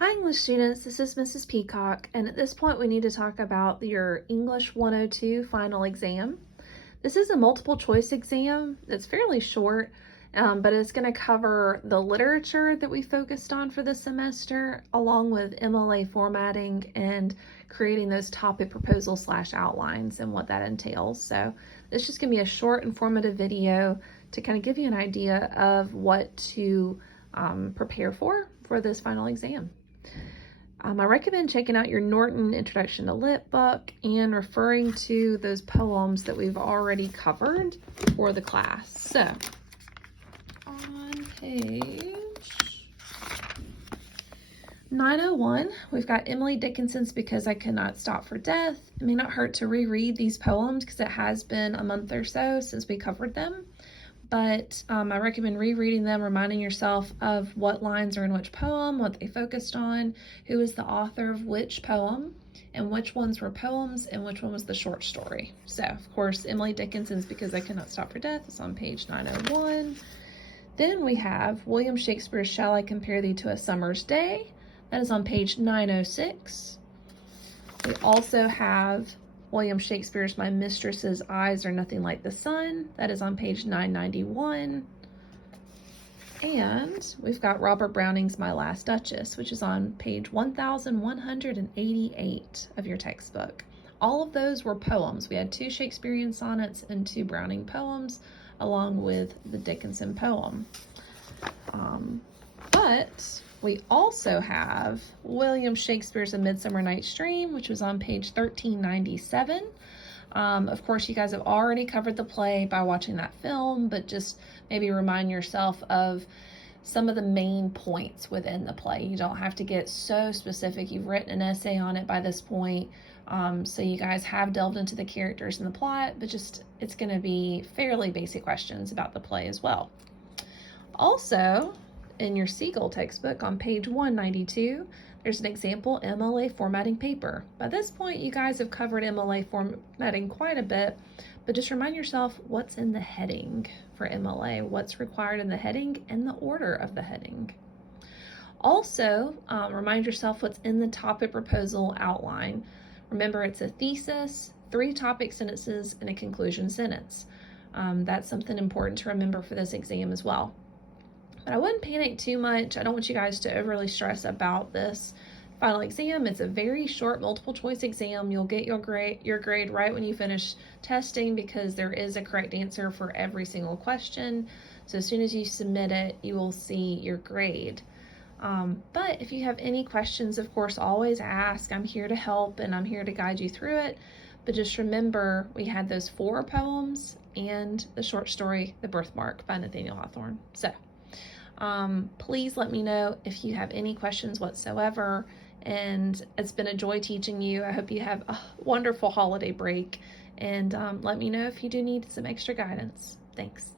Hi English students, this is Mrs. Peacock, and at this point we need to talk about your English 102 final exam. This is a multiple choice exam that's fairly short, but it's going to cover the literature that we focused on for this semester, along with MLA formatting and creating those topic proposals / outlines and what that entails. So this is just going to be a short informative video to kind of give you an idea of what to prepare for this final exam. I recommend checking out your Norton Introduction to Lit book and referring to those poems that we've already covered for the class. So, on page 901, we've got Emily Dickinson's Because I Could Not Stop for Death. It may not hurt to reread these poems because it has been a month or so since we covered them. But I recommend rereading them, reminding yourself of what lines are in which poem, what they focused on, who is the author of which poem, and which ones were poems and which one was the short story. So, of course, Emily Dickinson's Because I Cannot Stop for Death is on page 901. Then we have William Shakespeare's Shall I Compare Thee to a Summer's Day? That is on page 906. We also have William Shakespeare's My Mistress's Eyes Are Nothing Like the Sun. That is on page 991. And we've got Robert Browning's My Last Duchess, which is on page 1188 of your textbook. All of those were poems. We had 2 Shakespearean sonnets and 2 Browning poems, along with the Dickinson poem. But we also have William Shakespeare's A Midsummer Night's Dream, which was on page 1397. Of course, you guys have already covered the play by watching that film, but just maybe remind yourself of some of the main points within the play. You don't have to get so specific. You've written an essay on it by this point, so you guys have delved into the characters and the plot, but just it's going to be fairly basic questions about the play as well. Also, in your Siegel textbook on page 192, there's an example MLA formatting paper. By this point, you guys have covered MLA formatting quite a bit, but just remind yourself what's in the heading for MLA, what's required in the heading, and the order of the heading. Also, remind yourself what's in the topic proposal outline. Remember, it's a thesis, 3 topic sentences, and a conclusion sentence. That's something important to remember for this exam as well. But I wouldn't panic too much. I don't want you guys to overly stress about this final exam. It's a very short multiple choice exam. You'll get your grade right when you finish testing because there is a correct answer for every single question. So as soon as you submit it, you will see your grade. But if you have any questions, of course, always ask. I'm here to help and I'm here to guide you through it. But just remember, we had those 4 poems and the short story, The Birthmark by Nathaniel Hawthorne. So please let me know if you have any questions whatsoever, and it's been a joy teaching you. I hope you have a wonderful holiday break, and let me know if you do need some extra guidance. Thanks.